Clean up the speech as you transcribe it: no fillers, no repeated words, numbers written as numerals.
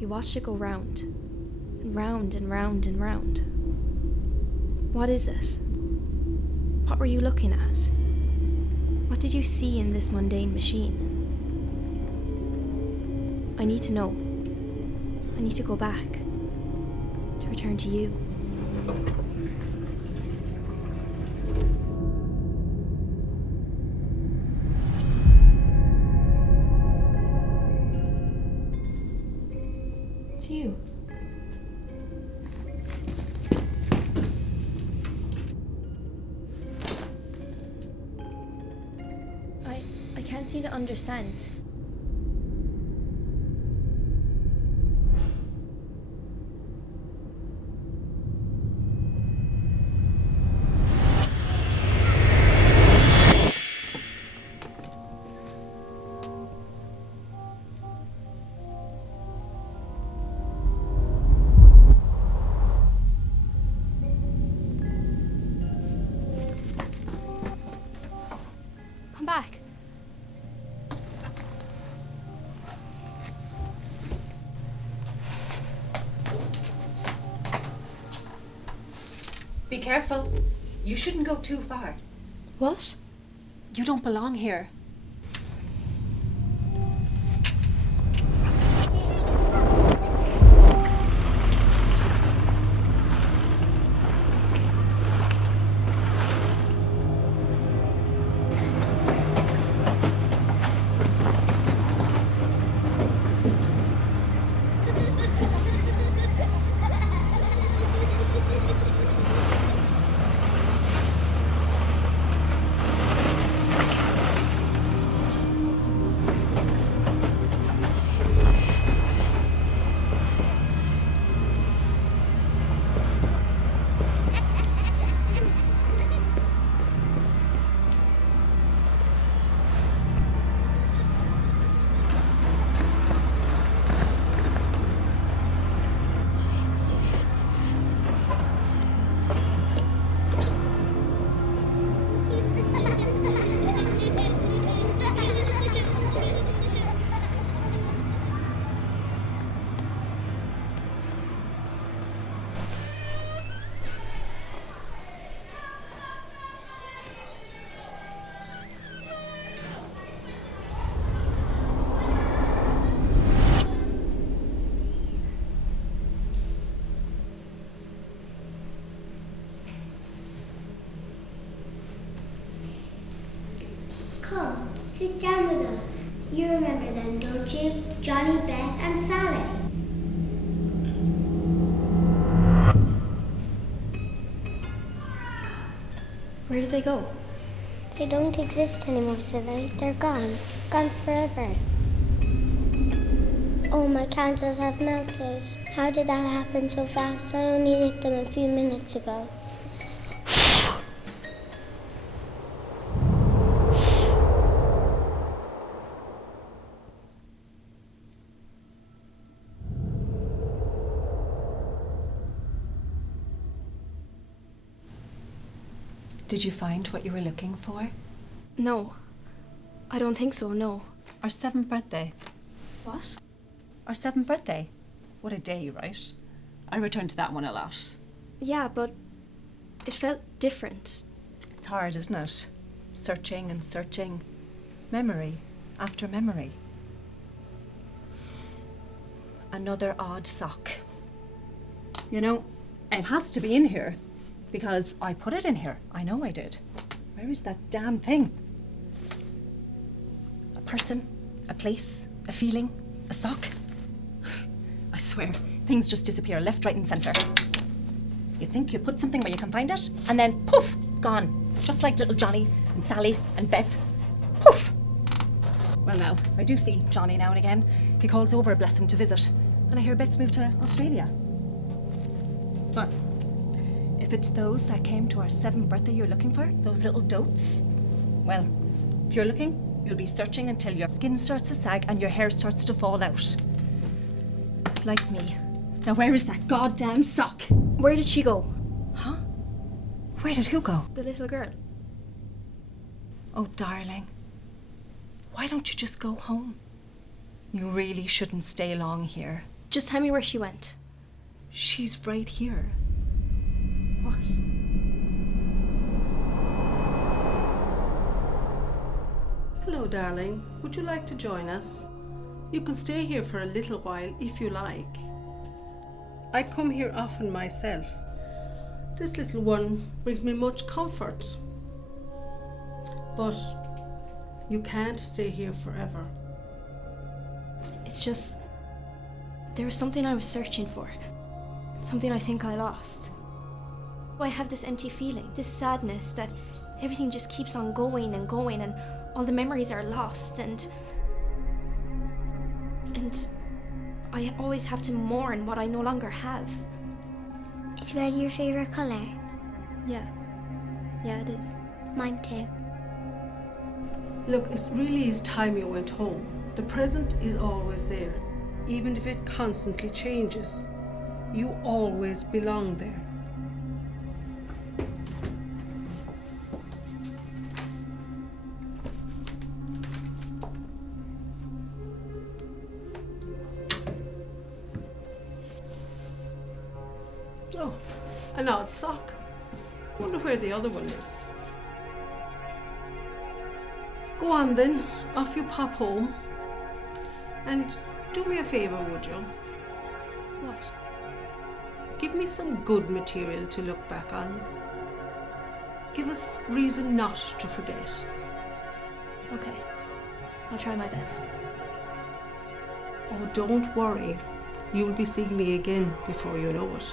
You watched it go round, and round and round and round. What is it? What were you looking at? What did you see in this mundane machine? I need to know. I need to go back. To return to you. It's you. I can't seem to understand. Come back. Be careful. You shouldn't go too far. What? You don't belong here. Come, sit down with us. You remember them, don't you? Johnny, Beth and Sally. Where did they go? They don't exist anymore, Sally. They're gone. Gone forever. Oh, my candles have melted. How did that happen so fast? I only lit them a few minutes ago. Did you find what you were looking for? No. I don't think so, no. Our 7th birthday. What? Our 7th birthday. What a day, right? I return to that one a lot. Yeah, but it felt different. It's hard, isn't it? Searching and searching. Memory after memory. Another odd sock. You know, it has to be in here. Because I put it in here. I know I did. Where is that damn thing? A person, a place, a feeling, a sock. I swear, things just disappear left, right and centre. You think you put something where you can find it, and then poof, gone. Just like little Johnny and Sally and Beth. Poof! Well now, I do see Johnny now and again. He calls over, bless him, to visit. And I hear Beth's moved to Australia. But if it's those that came to our 7th birthday you're looking for, those little dotes, well, if you're looking, you'll be searching until your skin starts to sag and your hair starts to fall out. Like me. Now where is that goddamn sock? Where did she go? Huh? Where did who go? The little girl. Oh, darling. Why don't you just go home? You really shouldn't stay long here. Just tell me where she went. She's right here. What? Hello, darling. Would you like to join us? You can stay here for a little while if you like. I come here often myself. This little one brings me much comfort. But you can't stay here forever. It's just... there was something I was searching for. Something I think I lost. I have this empty feeling, this sadness that everything just keeps on going and going and all the memories are lost and I always have to mourn what I no longer have. Is red your favourite colour? Yeah. Yeah, it is. Mine too. Look, it really is time you went home. The present is always there. Even if it constantly changes, you always belong there. Oh, an odd sock. Wonder where the other one is. Go on then, off you pop home. And do me a favour, would you? What? Give me some good material to look back on. Give us reason not to forget. Okay. I'll try my best. Oh, don't worry. You'll be seeing me again before you know it.